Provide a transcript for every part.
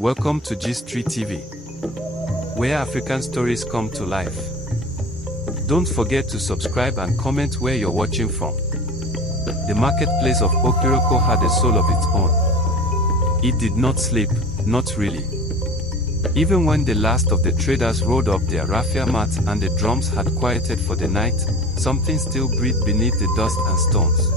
Welcome to G3 TV, where African stories come to life. Don't forget to subscribe and comment where you're watching from. The marketplace of Okiroko had a soul of its own. It did not sleep, not really. Even when the last of the traders rolled up their raffia mats and the drums had quieted for the night, something still breathed beneath the dust and stones.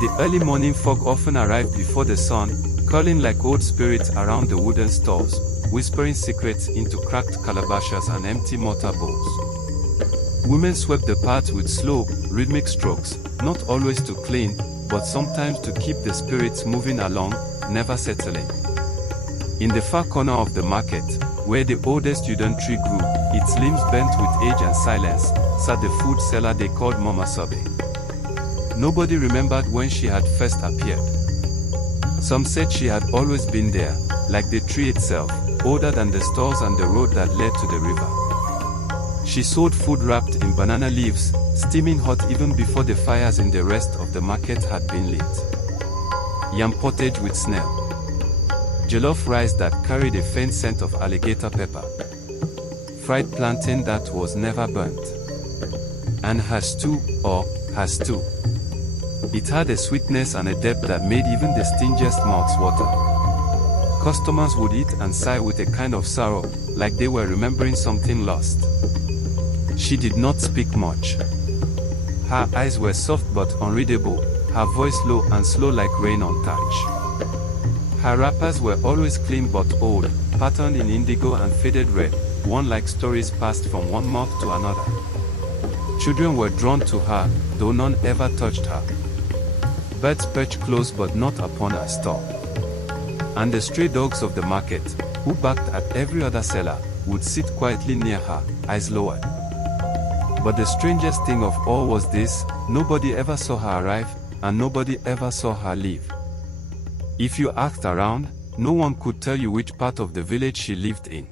The early morning fog often arrived before the sun, curling like old spirits around the wooden stalls, whispering secrets into cracked calabashes and empty mortar bowls. Women swept the path with slow, rhythmic strokes, not always to clean, but sometimes to keep the spirits moving along, never settling. In the far corner of the market, where the oldest udon tree grew, its limbs bent with age and silence, sat the food seller they called Mama Sobe. Nobody remembered when she had first appeared. Some said she had always been there, like the tree itself, older than the stalls and the road that led to the river. She sold food wrapped in banana leaves, steaming hot even before the fires in the rest of the market had been lit. Yam pottage with snail. Jollof rice that carried a faint scent of alligator pepper. Fried plantain that was never burnt. And her stew, or her stew. It had a sweetness and a depth that made even the stingiest mouths water. Customers would eat and sigh with a kind of sorrow, like they were remembering something lost. She did not speak much. Her eyes were soft but unreadable, her voice low and slow like rain on thatch. Her wrappers were always clean but old, patterned in indigo and faded red, worn like stories passed from one mouth to another. Children were drawn to her, though none ever touched her. Birds perched close but not upon her stall. And the stray dogs of the market, who barked at every other seller, would sit quietly near her, eyes lowered. But the strangest thing of all was this: nobody ever saw her arrive, and nobody ever saw her leave. If you asked around, no one could tell you which part of the village she lived in.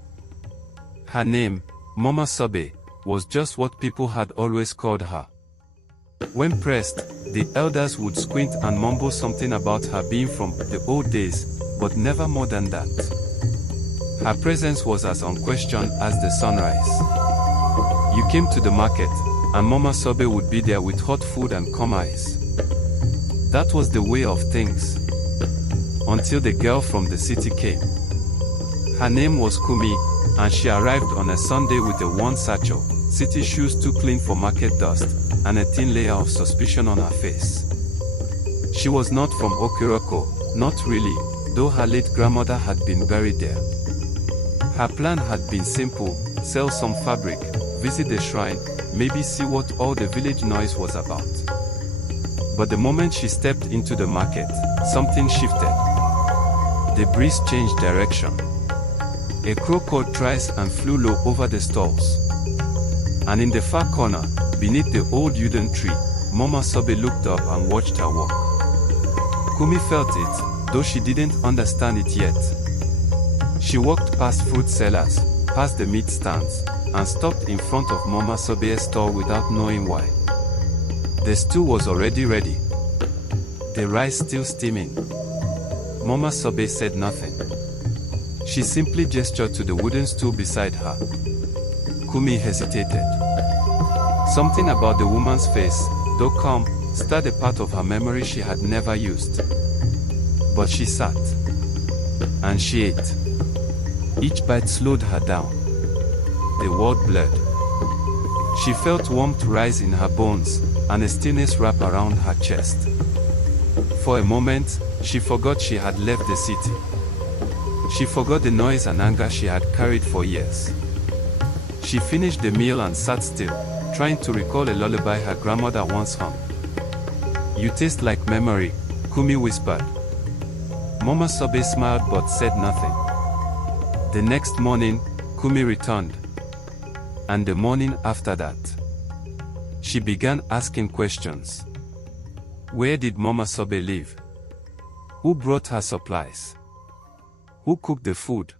Her name, Mama Sobe, was just what people had always called her. When pressed, the elders would squint and mumble something about her being from the old days, but never more than that. Her presence was as unquestioned as the sunrise. You came to the market, and Mama Sobe would be there with hot food and calm eyes. That was the way of things. Until the girl from the city came. Her name was Kumi, and she arrived on a Sunday with a worn satchel, city shoes too clean for market dust, and a thin layer of suspicion on her face. She was not from Okiroko, not really, though her late grandmother had been buried there. Her plan had been simple: sell some fabric, visit the shrine, maybe see what all the village noise was about. But the moment she stepped into the market, something shifted. The breeze changed direction. A crow called thrice and flew low over the stalls. And in the far corner, beneath the old udon tree, Mama Sobe looked up and watched her walk. Kumi felt it, though she didn't understand it yet. She walked past fruit sellers, past the meat stands, and stopped in front of Mama Sobe's stall without knowing why. The stew was already ready. The rice still steaming. Mama Sobe said nothing. She simply gestured to the wooden stool beside her. Kumi hesitated. Something about the woman's face, though calm, stirred a part of her memory she had never used. But she sat. And she ate. Each bite slowed her down. The world blurred. She felt warmth rise in her bones, and a stillness wrap around her chest. For a moment, she forgot she had left the city. She forgot the noise and anger she had carried for years. She finished the meal and sat still, trying to recall a lullaby her grandmother once hummed. "You taste like memory," Kumi whispered. Mama Sobe smiled but said nothing. The next morning, Kumi returned. And the morning after that. She began asking questions. Where did Mama Sobe live? Who brought her supplies? Who cooked the food?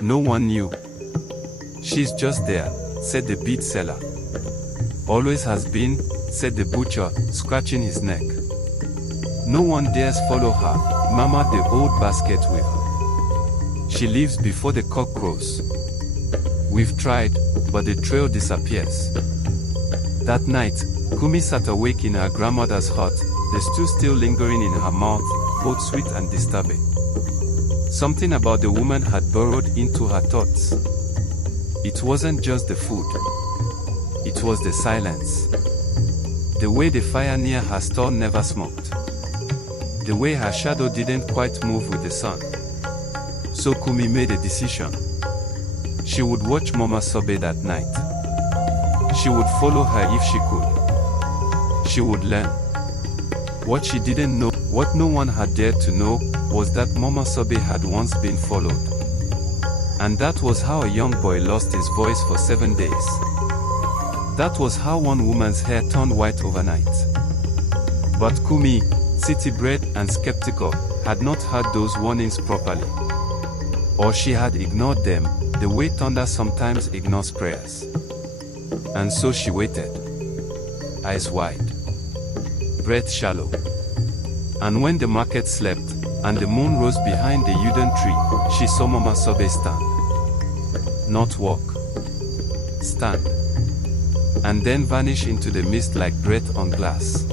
No one knew. "She's just there," said the beet seller. "Always has been," said the butcher, scratching his neck. "No one dares follow her," murmured the old basket weaver. She leaves before the cock crows. We've tried, but the trail disappears. That night, Kumi sat awake in her grandmother's hut, the stew still lingering in her mouth, both sweet and disturbing. Something about the woman had burrowed into her thoughts. It wasn't just the food. It was the silence. The way the fire near her stall never smoked. The way her shadow didn't quite move with the sun. So Kumi made a decision. She would watch Mama Sobe that night. She would follow her if she could. She would learn. What she didn't know, what no one had dared to know, was that Mama Sobe had once been followed. And that was how a young boy lost his voice for 7 days. That was how one woman's hair turned white overnight. But Kumi, city-bred and skeptical, had not heard those warnings properly. Or she had ignored them, the way thunder sometimes ignores prayers. And so she waited. Eyes wide. Breath shallow. And when the market slept, and the moon rose behind the Udon tree, she saw Mama Sobe stand. Not walk. Stand. And then vanish into the mist like breath on glass.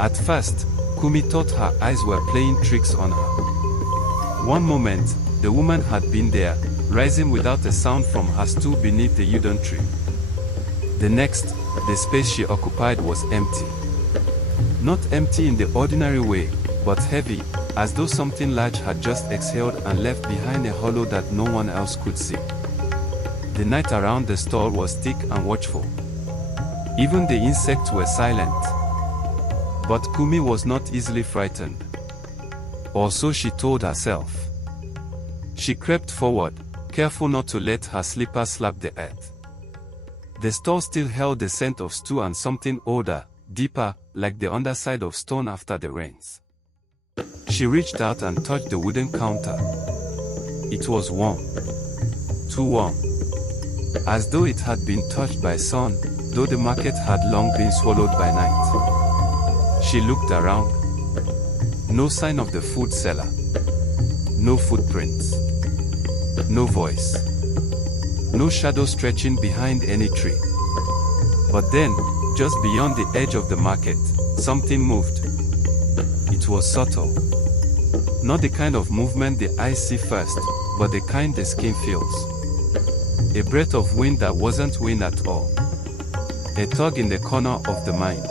At first, Kumi thought her eyes were playing tricks on her. One moment, the woman had been there, rising without a sound from her stool beneath the Udon tree. The next, the space she occupied was empty. Not empty in the ordinary way, but heavy, as though something large had just exhaled and left behind a hollow that no one else could see. The night around the stall was thick and watchful. Even the insects were silent. But Kumi was not easily frightened. Or so she told herself. She crept forward, careful not to let her slipper slap the earth. The stall still held the scent of stew and something older, deeper, like the underside of stone after the rains. She reached out and touched the wooden counter. It was warm. Too warm. As though it had been touched by sun, though the market had long been swallowed by night. She looked around. No sign of the food seller. No footprints. No voice. No shadow stretching behind any tree. But then, just beyond the edge of the market, something moved. It was subtle. Not the kind of movement the eyes see first, but the kind the skin feels. A breath of wind that wasn't wind at all. A tug in the corner of the mind.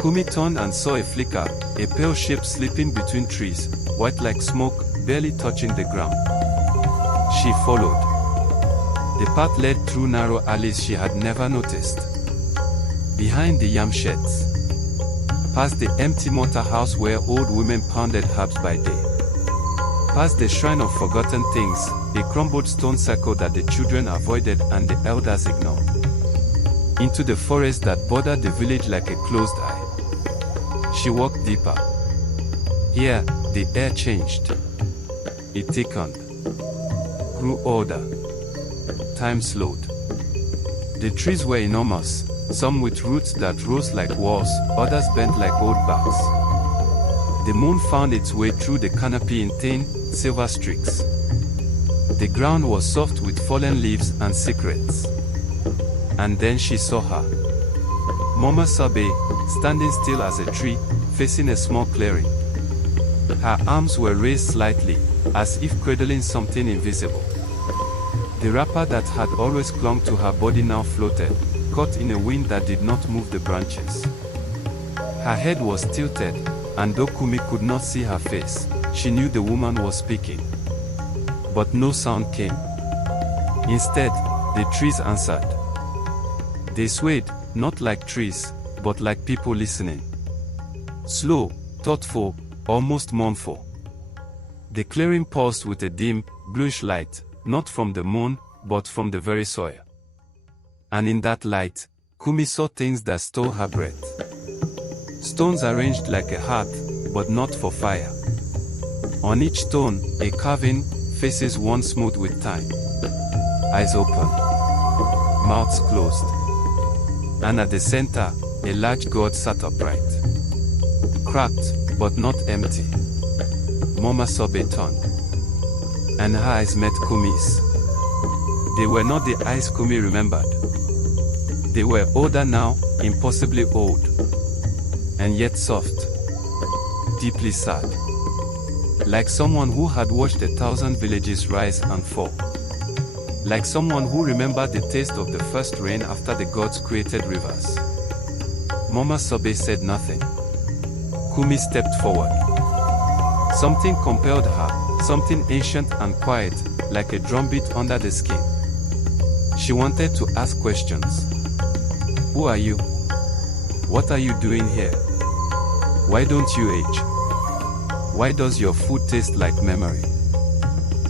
Kumi turned and saw a flicker, a pale shape slipping between trees, white like smoke, barely touching the ground. She followed. The path led through narrow alleys she had never noticed. Behind the yam sheds. Past the empty mortar house where old women pounded herbs by day. Past the shrine of forgotten things, a crumbled stone circle that the children avoided and the elders ignored. Into the forest that bordered the village like a closed eye. She walked deeper. Here, the air changed. It thickened. Grew older. Time slowed. The trees were enormous, some with roots that rose like walls, others bent like old barks. The moon found its way through the canopy in thin, silver streaks. The ground was soft with fallen leaves and secrets. And then she saw her. Mama Sobe, standing still as a tree, facing a small clearing. Her arms were raised slightly, as if cradling something invisible. The wrapper that had always clung to her body now floated, caught in a wind that did not move the branches. Her head was tilted, and though Kumi could not see her face, she knew the woman was speaking. But no sound came. Instead, the trees answered. They swayed, not like trees, but like people listening. Slow, thoughtful, almost mournful. The clearing pulsed with a dim, bluish light, not from the moon, but from the very soil. And in that light, Kumi saw things that stole her breath. Stones arranged like a heart, but not for fire. On each stone, a carving, faces worn smooth with time. Eyes open. Mouths closed. And at the center, a large god sat upright. Cracked, but not empty. Mama Sobe turned. and her eyes met Kumi's. They were not the eyes Kumi remembered. They were older now, impossibly old, and yet soft, deeply sad, like someone who had watched 1,000 villages rise and fall, like someone who remembered the taste of the first rain after the gods created rivers. Mama Sobe said nothing. Kumi stepped forward. Something compelled her, something ancient and quiet, like a drumbeat under the skin. She wanted to ask questions. Who are you? What are you doing here? Why don't you age? Why does your food taste like memory?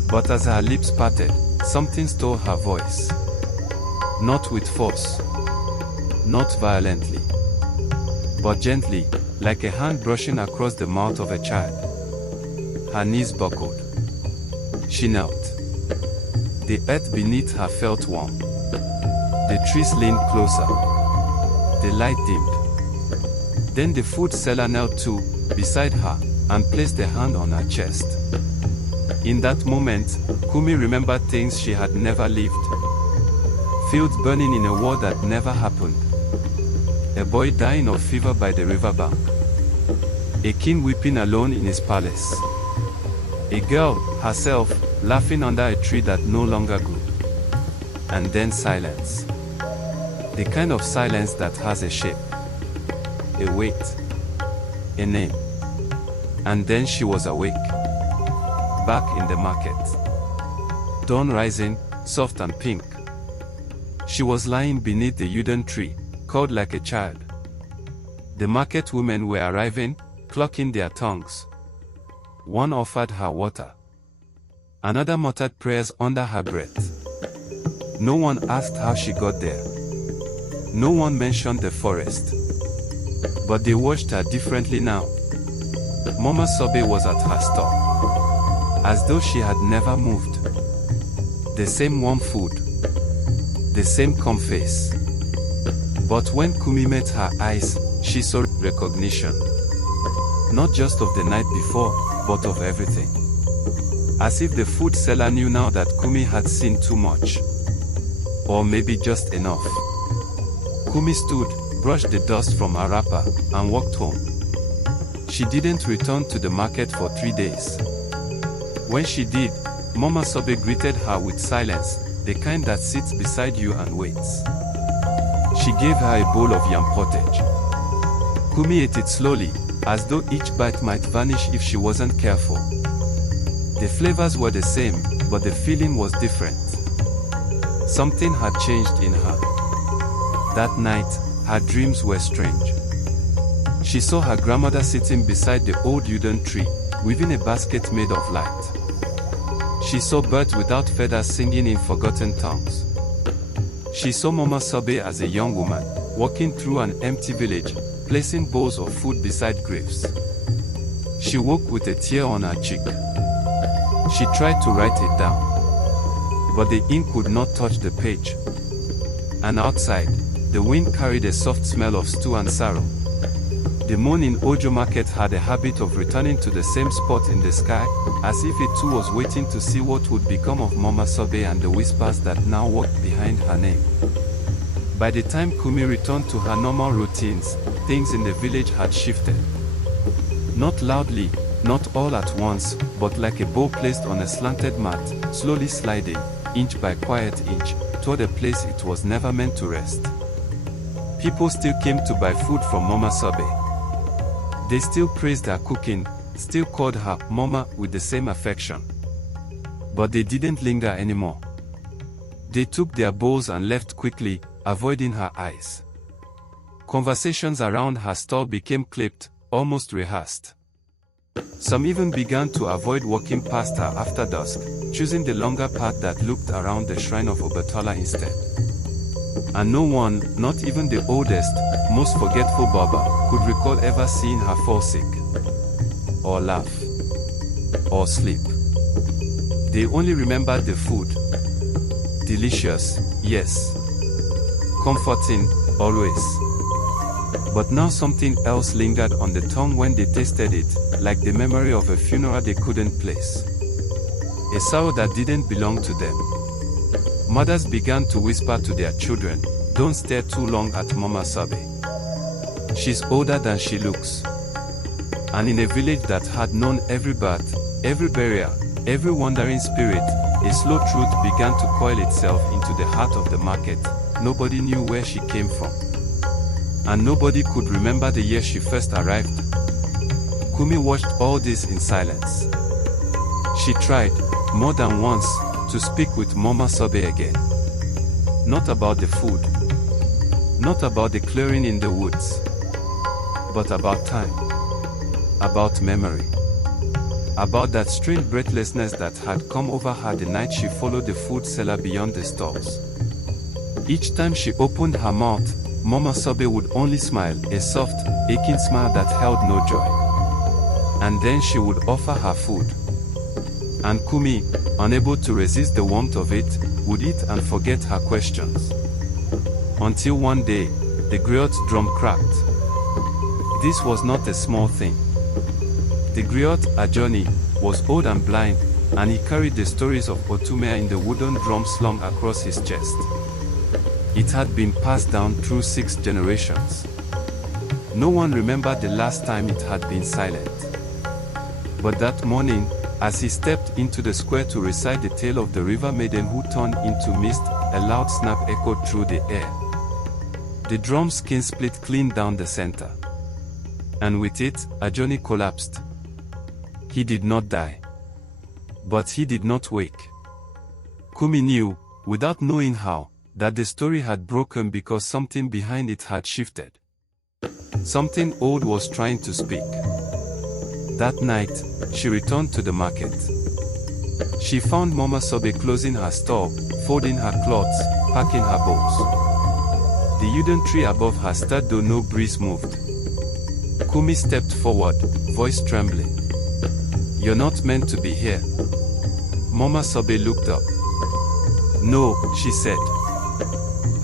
But as her lips parted, something stole her voice. Not with force, not violently, but gently, like a hand brushing across the mouth of a child. Her knees buckled. She knelt. The earth beneath her felt warm. The trees leaned closer. The light dimmed. Then the food seller knelt too, beside her, and placed a hand on her chest. In that moment, Kumi remembered things she had never lived. Fields burning in a war that never happened. A boy dying of fever by the riverbank. A king weeping alone in his palace. A girl, herself, laughing under a tree that no longer grew. And then silence. The kind of silence that has a shape, a weight, a name. And then she was awake. Back in the market. Dawn rising, soft and pink. She was lying beneath the Udon tree, curled like a child. The market women were arriving, clucking their tongues. One offered her water. Another muttered prayers under her breath. No one asked how she got there. No one mentioned the forest. But they watched her differently now. Mama Sobe was at her stall, as though she had never moved. The same warm food, the same calm face. But when Kumi met her eyes, she saw recognition. Not just of the night before, but of everything. As if the food seller knew now that Kumi had seen too much. Or maybe just enough. Kumi stood, brushed the dust from her wrapper, and walked home. She didn't return to the market for 3 days. When she did, Mama Sobe greeted her with silence, the kind that sits beside you and waits. She gave her a bowl of yam pottage. Kumi ate it slowly, as though each bite might vanish if she wasn't careful. The flavors were the same, but the feeling was different. Something had changed in her. That night, her dreams were strange. She saw her grandmother sitting beside the old Udon tree, weaving a basket made of light. She saw birds without feathers singing in forgotten tongues. She saw Mama Sobe as a young woman, walking through an empty village, placing bowls of food beside graves. She woke with a tear on her cheek. She tried to write it down, but the ink would not touch the page. And outside, the wind carried a soft smell of stew and sorrow. The moon in Ojo Market had a habit of returning to the same spot in the sky, as if it too was waiting to see what would become of Mama Sobe and the whispers that now walked behind her name. By the time Kumi returned to her normal routines, things in the village had shifted. Not loudly, not all at once, but like a bow placed on a slanted mat, slowly sliding, inch by quiet inch, toward a place it was never meant to rest. People still came to buy food from Mama Sobe. They still praised her cooking, still called her Mama with the same affection. But they didn't linger anymore. They took their bowls and left quickly, avoiding her eyes. Conversations around her stall became clipped, almost rehearsed. Some even began to avoid walking past her after dusk, choosing the longer path that looped around the shrine of Obertola instead. And no one, not even the oldest, most forgetful Baba, could recall ever seeing her fall sick, or laugh, or sleep. They only remembered the food. Delicious, yes. Comforting, always. But now something else lingered on the tongue when they tasted it, like the memory of a funeral they couldn't place. a sorrow that didn't belong to them. Mothers began to whisper to their children, "Don't stare too long at Mama Sabe. She's older than she looks." And in a village that had known every birth, every burial, every wandering spirit, a slow truth began to coil itself into the heart of the market. Nobody knew where she came from. And nobody could remember the year she first arrived. Kumi watched all this in silence. She tried, more than once, to speak with Mama Sabe again. Not about the food. Not about the clearing in the woods. But about time. About memory. About that strange breathlessness that had come over her the night she followed the food seller beyond the stalls. Each time she opened her mouth, Mama Sabe would only smile, a soft, aching smile that held no joy. And then she would offer her food. And Kumi, unable to resist the warmth of it, would eat and forget her questions. Until one day, the griot's drum cracked. This was not a small thing. The griot, Ajoni, was old and blind, and he carried the stories of Otumea in the wooden drum slung across his chest. It had been passed down through 6 generations. No one remembered the last time it had been silent. But that morning, as he stepped into the square to recite the tale of the river maiden who turned into mist, a loud snap echoed through the air. The drum skin split clean down the center. And with it, Ajoni collapsed. He did not die. But he did not wake. Kumi knew, without knowing how, that the story had broken because something behind it had shifted. Something old was trying to speak. That night, she returned to the market. She found Mama Sabe closing her store, folding her clothes, packing her bowls. The uden tree above her stirred though no breeze moved. Kumi stepped forward, voice trembling. "You're not meant to be here." Mama Sabe looked up. "No," she said.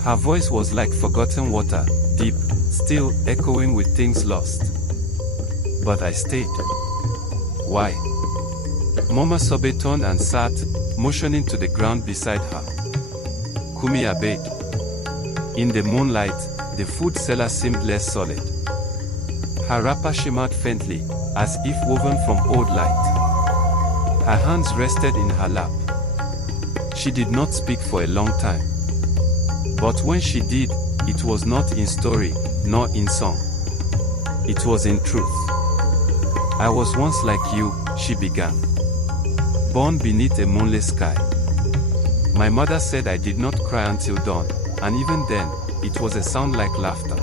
Her voice was like forgotten water, deep, still, echoing with things lost. "But I stayed." "Why?" Mama Sabe turned and sat, motioning to the ground beside her. Kumi obeyed. In the moonlight, the food seller seemed less solid. Her wrapper shimmered faintly, as if woven from old light. Her hands rested in her lap. She did not speak for a long time. But when she did, it was not in story, nor in song. It was in truth. "I was once like you," she began. "Born beneath a moonless sky. My mother said I did not cry until dawn, and even then, it was a sound like laughter.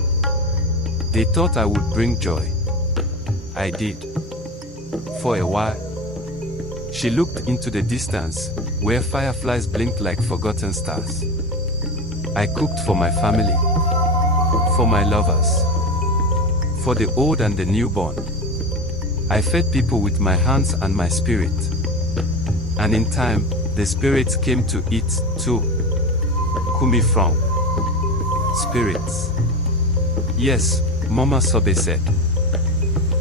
They thought I would bring joy. I did. For a while." She looked into the distance, where fireflies blinked like forgotten stars. "I cooked for my family. For my lovers. For the old and the newborn. I fed people with my hands and my spirit. And in time, the spirits came to eat, too." Kumi frowned. "Spirits?" "Yes," Mama Sabe said.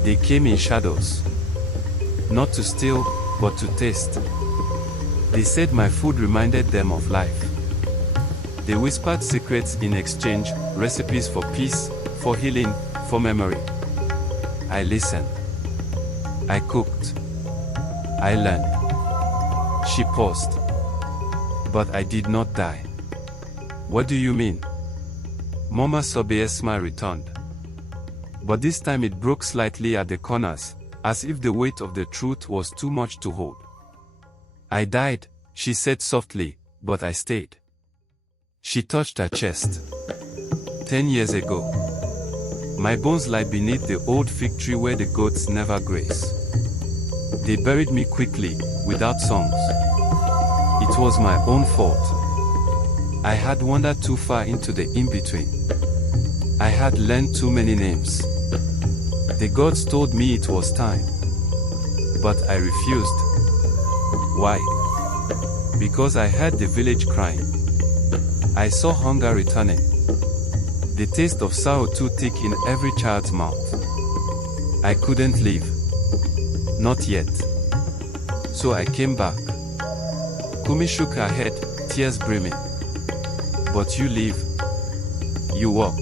"They came in shadows. Not to steal, but to taste. They said my food reminded them of life. They whispered secrets in exchange, recipes for peace, for healing, for memory. I listened. I cooked. I learned." She paused. "But I did not die." "What do you mean?" Mama Sabe's smile returned. But this time it broke slightly at the corners, as if the weight of the truth was too much to hold. "I died," she said softly, "but I stayed." She touched her chest. 10 years ago. My bones lie beneath the old fig tree where the goats never graze. They buried me quickly, without songs. It was my own fault. I had wandered too far into the in-between. I had learned too many names. The gods told me it was time. But I refused. Why? Because I heard the village crying. I saw hunger returning. The taste of sorrow too thick in every child's mouth. I couldn't leave. Not yet. So I came back. Kumi shook her head, tears brimming. But you live. You walk.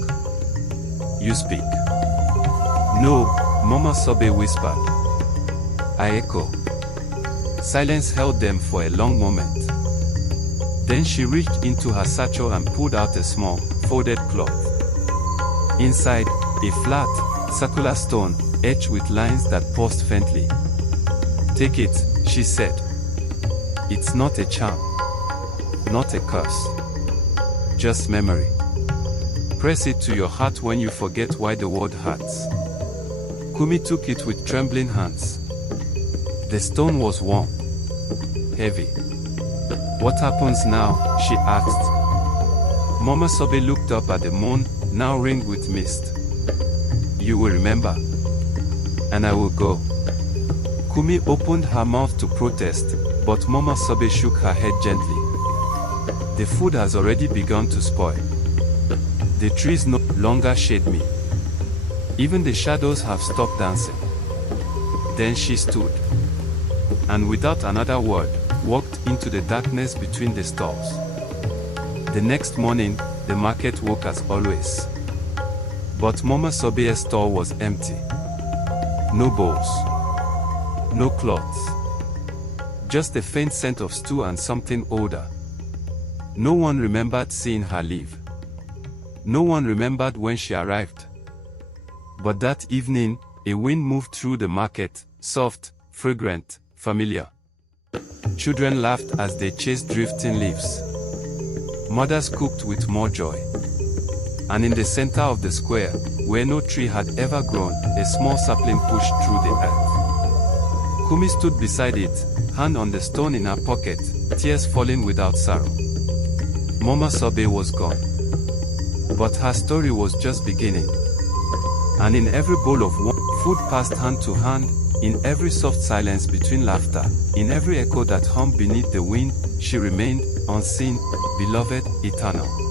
You speak. No, Mama Sobe whispered. I echo. Silence held them for a long moment. Then she reached into her satchel and pulled out a small, folded cloth. Inside, a flat, circular stone, etched with lines that paused faintly. Take it, she said. It's not a charm. Not a curse. Just memory. Press it to your heart when you forget why the world hurts. Kumi took it with trembling hands. The stone was warm. Heavy. What happens now? She asked. Mama Sobe looked up at the moon, now ringed with mist. You will remember. And I will go. Kumi opened her mouth to protest, but Mama Sobe shook her head gently. The food has already begun to spoil. The trees no longer shade me. Even the shadows have stopped dancing. Then she stood, and without another word, walked into the darkness between the stalls. The next morning, the market woke as always. But Mama Sobe's stall was empty. No bowls. No cloths. Just a faint scent of stew and something older. No one remembered seeing her leave. No one remembered when she arrived. But that evening, a wind moved through the market, soft, fragrant, familiar. Children laughed as they chased drifting leaves. Mothers cooked with more joy. And in the center of the square, where no tree had ever grown, a small sapling pushed through the earth. Kumi stood beside it, hand on the stone in her pocket, tears falling without sorrow. Mama Sobe was gone. But her story was just beginning. And in every bowl of warm food passed hand to hand, in every soft silence between laughter, in every echo that hummed beneath the wind, she remained, unseen, beloved, eternal.